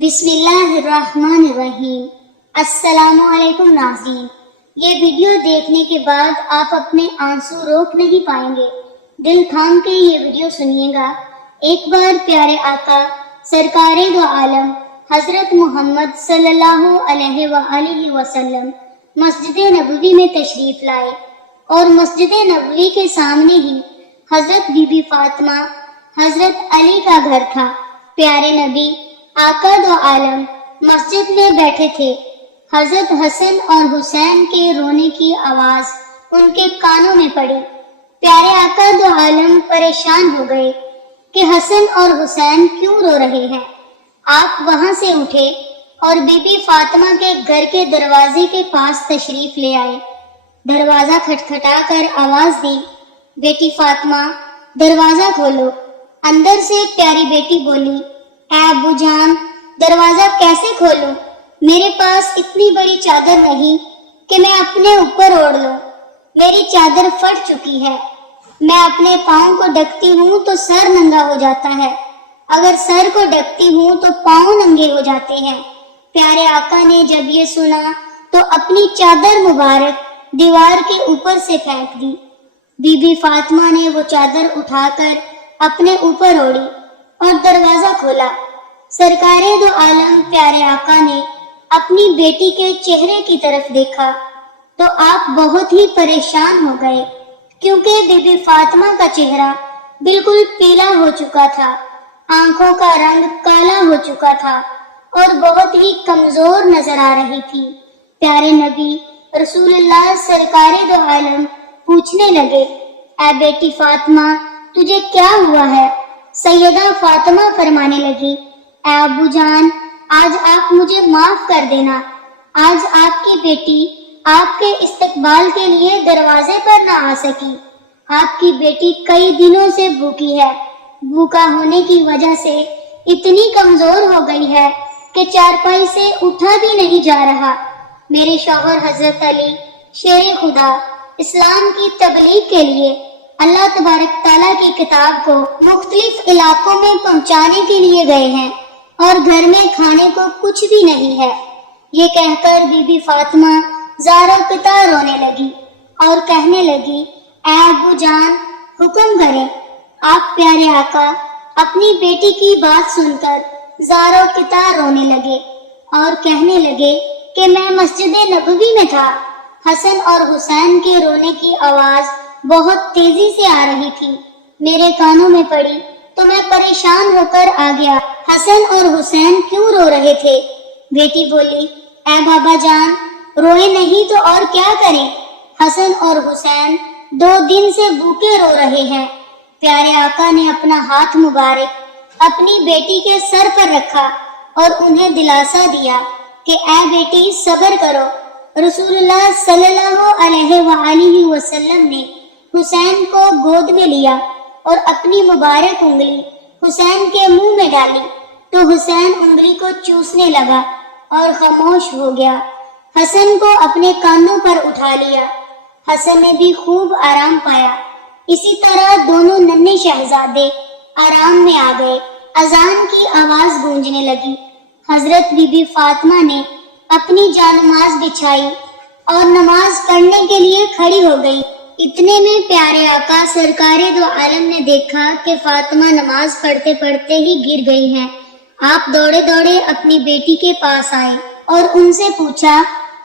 بسم اللہ الرحمن الرحیم۔ السلام علیکم ناظرین، یہ ویڈیو دیکھنے کے بعد آپ اپنے آنسو روک نہیں پائیں گے۔ دل تھام کے یہ ویڈیو سنیے گا۔ ایک بار پیارے آقا سرکار دو عالم حضرت محمد صلی اللہ علیہ وآلہ وسلم مسجد نبوی میں تشریف لائے اور مسجد نبوی کے سامنے ہی حضرت بی بی فاطمہ حضرت علی کا گھر تھا۔ پیارے نبی آقا دو عالم مسجد میں بیٹھے تھے۔ حضرت حسن اور حسین کے رونے کی آواز ان کے کانوں میں پڑی۔ پیارے آقا دو عالم پریشان ہو گئے کہ حسن اور حسین کیوں رو رہے ہیں۔ آپ وہاں سے اٹھے اور بی بی فاطمہ کے گھر کے دروازے کے پاس تشریف لے آئے۔ دروازہ کھٹکھٹا کر آواز دی، بیٹی فاطمہ دروازہ کھولو۔ اندر سے پیاری بیٹی بولی، اے ابو جان دروازہ کیسے کھولوں؟ میرے پاس اتنی بڑی چادر نہیں کہ میں اپنے اوپر اوڑھ لوں۔ میری چادر پھٹ چکی ہے۔ میں اپنے پاؤں کو ڈھکتی ہوں تو سر ننگا ہو جاتا ہے، اگر سر کو ڈھکتی ہوں تو پاؤں ننگے ہو جاتے ہیں۔ پیارے آقا نے جب یہ سنا تو اپنی چادر مبارک دیوار کے اوپر سے پھینک دی۔ بی بی فاطمہ نے وہ چادر اٹھا کر اپنے اوپر اوڑھی اور دروازہ کھولا۔ سرکار دو عالم پیارے آقا نے اپنی بیٹی کے چہرے کی طرف دیکھا تو آپ بہت ہی پریشان ہو گئے، کیونکہ بی بی فاطمہ کا چہرہ بالکل پیلا ہو چکا تھا، آنکھوں کا رنگ کالا ہو چکا تھا اور بہت ہی کمزور نظر آ رہی تھی۔ پیارے نبی رسول اللہ سرکار دو عالم پوچھنے لگے، اے بیٹی فاطمہ تجھے کیا ہوا ہے؟ سیدہ فاطمہ فرمانے لگی، اے ابو جان آج آپ مجھے معاف کر دینا۔ آج آپ کی بیٹی آپ کے استقبال کے لیے دروازے پر نہ آ سکی۔ آپ کی بیٹی کئی دنوں سے بھوکی ہے، بھوکا ہونے کی وجہ سے اتنی کمزور ہو گئی ہے کہ چارپائی سے اٹھا بھی نہیں جا رہا۔ میرے شوہر حضرت علی شیر خدا اسلام کی تبلیغ کے لیے اللہ تبارک تعالیٰ کی کتاب کو مختلف علاقوں میں پہنچانے کے لیے گئے ہیں اور گھر میں کھانے کو کچھ بھی نہیں ہے۔ یہ کہہ کر بی بی فاطمہ زار و قطع رونے لگی اور کہنے لگی، اے ابو جان حکم کریں۔ آپ پیارے آقا اپنی بیٹی کی بات سن کر زار و قطع رونے لگے اور کہنے لگے کہ میں مسجد نبوی میں تھا۔ حسن اور حسین کے رونے کی آواز بہت تیزی سے آ رہی تھی، میرے کانوں میں پڑی تو میں پریشان ہو کر آ گیا۔ حسن اور حسین کیوں رو رہے تھے؟ بیٹی بولی، اے بابا جان روئے نہیں تو اور کیا کریں؟ حسن اور حسین 2 دن سے بھوکے رو رہے ہیں۔ پیارے آقا نے اپنا ہاتھ مبارک اپنی بیٹی کے سر پر رکھا اور انہیں دلاسا دیا کہ اے بیٹی صبر کرو۔ رسول اللہ صلی اللہ علیہ وآلہ وسلم نے حسین کو گود میں لیا اور اپنی مبارک انگلی حسین کے منہ میں ڈالی تو حسین انگلی کو چوسنے لگا اور خاموش ہو گیا۔ حسن کو اپنے کاندھوں پر اٹھا لیا۔ حسن نے بھی خوب آرام پایا۔ اسی طرح دونوں ننھے شہزادے آرام میں آ گئے۔ اذان کی آواز گونجنے لگی۔ حضرت بی بی فاطمہ نے اپنی جانماز بچھائی اور نماز پڑھنے کے لیے کھڑی ہو گئی۔ اتنے میں پیارے آقا سرکار دو عالم نے دیکھا کہ فاطمہ نماز پڑھتے پڑھتے ہی گر گئی ہیں۔ آپ دوڑے دوڑے اپنی بیٹی کے پاس آئے اور ان سے پوچھا،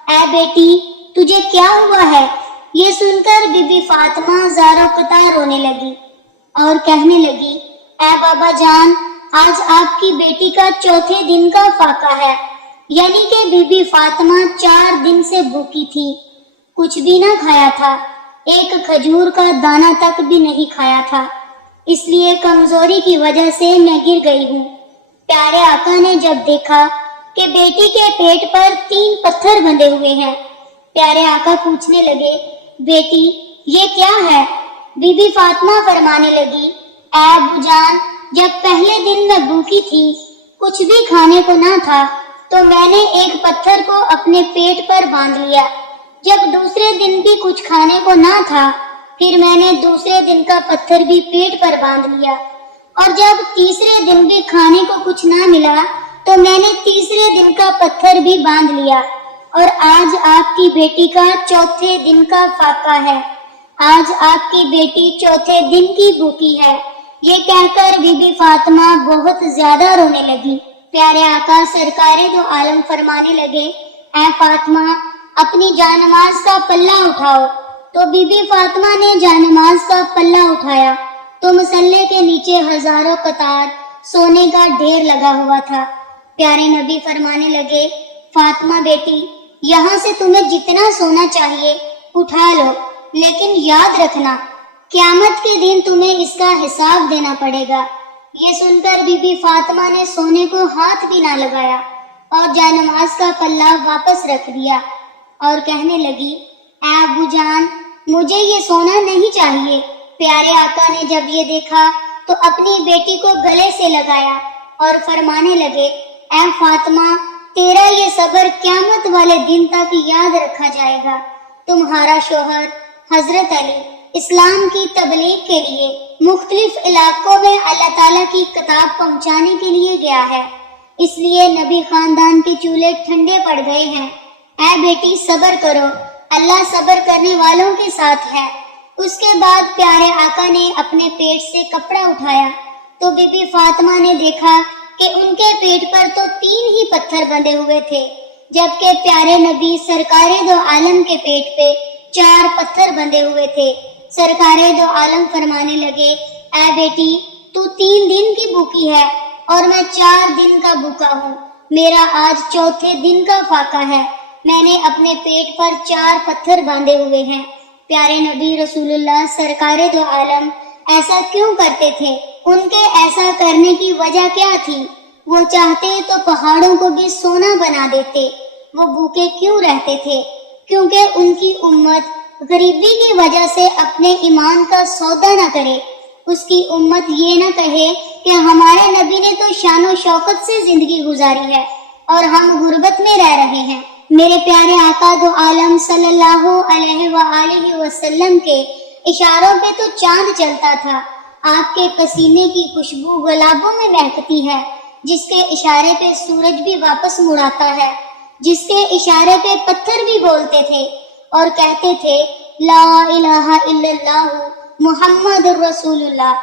اے بیٹی تجھے کیا ہوا ہے؟ یہ سن کر بی بی فاطمہ زار و قطع رونے لگی اور کہنے لگی، اے بابا جان آج آپ کی بیٹی کا 4تھے دن کا فاقہ ہے، یعنی کہ بی بی فاطمہ 4 دن سے بھوکی تھی، کچھ بھی نہ کھایا تھا، ایک کھجور کا دانہ تک بھی نہیں کھایا تھا، اس لیے کمزوری کی وجہ سے میں گر گئی ہوں۔ پیارے آقا نے جب دیکھا کہ بیٹی کے پیٹ پر 3 پتھر بندھے ہوئے ہیں، پیارے آقا پوچھنے لگے، بیٹی یہ کیا ہے؟ بی بی فاطمہ فرمانے لگی، اے ابو جان جب پہلے دن میں بھوکی تھی، کچھ بھی کھانے کو نہ تھا تو میں نے ایک پتھر کو اپنے پیٹ پر باندھ لیا۔ جب دوسرے دن بھی کچھ کھانے کو نہ تھا، پھر میں نے دوسرے دن کا پتھر بھی پیٹ پر باندھ لیا، اور جب تیسرے دن بھی کھانے کو کچھ نہ ملا تو میں نے تیسرے دن کا پتھر بھی باندھ لیا، اور آج آپ کی بیٹی کا چوتھے دن کا فاقہ ہے، آج آپ کی بیٹی چوتھے دن کی بھوکی ہے۔ یہ کہہ کر بی بی فاطمہ بہت زیادہ رونے لگی۔ پیارے آقا سرکار دو عالم فرمانے لگے، اے فاطمہ اپنی جانماز کا پلہ اٹھاؤ۔ تو بی بی فاطمہ نے جانماز کا پلہ اٹھایا تو مصلے کے نیچے ہزاروں قطار سونے کا ڈھیر لگا ہوا تھا۔ پیارے نبی فرمانے لگے، فاطمہ بیٹی، یہاں سے تمہیں جتنا سونا چاہیے اٹھا لو، لیکن یاد رکھنا قیامت کے دن تمہیں اس کا حساب دینا پڑے گا۔ یہ سن کر بی بی فاطمہ نے سونے کو ہاتھ بھی نہ لگایا اور جانماز کا پلہ واپس رکھ دیا اور کہنے لگی، اے ابو جان، مجھے یہ سونا نہیں چاہیے۔ پیارے آقا نے جب یہ دیکھا تو اپنی بیٹی کو گلے سے لگایا اور فرمانے لگے، اے فاطمہ تیرا یہ صبر قیامت والے دن تک یاد رکھا جائے گا۔ تمہارا شوہر حضرت علی اسلام کی تبلیغ کے لیے مختلف علاقوں میں اللہ تعالیٰ کی کتاب پہنچانے کے لیے گیا ہے، اس لیے نبی خاندان کے چولہے ٹھنڈے پڑ گئے ہیں۔ اے بیٹی صبر کرو، اللہ صبر کرنے والوں کے ساتھ ہے۔ اس کے بعد پیارے آقا نے اپنے پیٹ سے کپڑا اٹھایا تو بی بی فاطمہ نے دیکھا کہ ان کے پیٹ پر تو 3 ہی پتھر بندھے ہوئے تھے، جبکہ پیارے نبی سرکار دو عالم کے پیٹ پہ 4 پتھر بندھے ہوئے تھے۔ سرکار دو عالم فرمانے لگے، اے بیٹی تو 3 دن کی بھوکی ہے اور میں 4 دن کا بھوکا ہوں، میرا آج چوتھے دن کا فاقہ ہے، میں نے اپنے پیٹ پر 4 پتھر باندھے ہوئے ہیں۔ پیارے نبی رسول اللہ سرکار دو عالم ایسا کیوں کرتے تھے؟ ان کے ایسا کرنے کی وجہ کیا تھی؟ وہ چاہتے تو پہاڑوں کو بھی سونا بنا دیتے۔ وہ بھوکے کیوں رہتے تھے؟ کیونکہ ان کی امت غریبی کی وجہ سے اپنے ایمان کا سودا نہ کرے، اس کی امت یہ نہ کہے کہ ہمارے نبی نے تو شان و شوکت سے زندگی گزاری ہے اور ہم غربت میں رہ رہے ہیں۔ میرے پیارے آقا دو عالم صلی اللہ علیہ وآلہ وسلم کے اشاروں پہ تو چاند چلتا تھا، آپ کے پسینے کی خوشبو گلابوں میں مہکتی ہے، جس کے اشارے پہ سورج بھی واپس مڑاتا ہے، جس کے اشارے پہ پتھر بھی بولتے تھے اور کہتے تھے لا الہ الا اللہ محمد رسول اللہ۔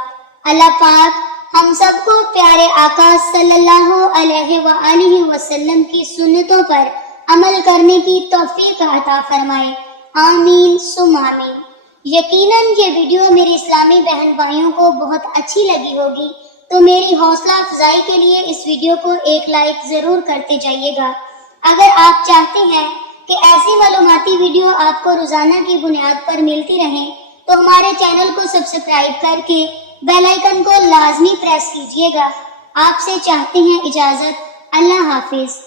اللہ پاک ہم سب کو پیارے آقا صلی اللہ علیہ وآلہ وسلم کی سنتوں پر عمل کرنے کی توفیق عطا فرمائے، آمین ثم آمین۔ یقیناً یہ ویڈیو میری اسلامی بہن بھائیوں کو بہت اچھی لگی ہوگی، تو میری حوصلہ افزائی کے لیے اس ویڈیو کو ایک لائک ضرور کرتے جائیے گا۔ اگر آپ چاہتے ہیں کہ ایسی معلوماتی ویڈیو آپ کو روزانہ کی بنیاد پر ملتی رہیں تو ہمارے چینل کو سبسکرائب کر کے بیل آئیکن کو لازمی پریس کیجیے گا۔ آپ سے چاہتے ہیں اجازت، اللہ حافظ۔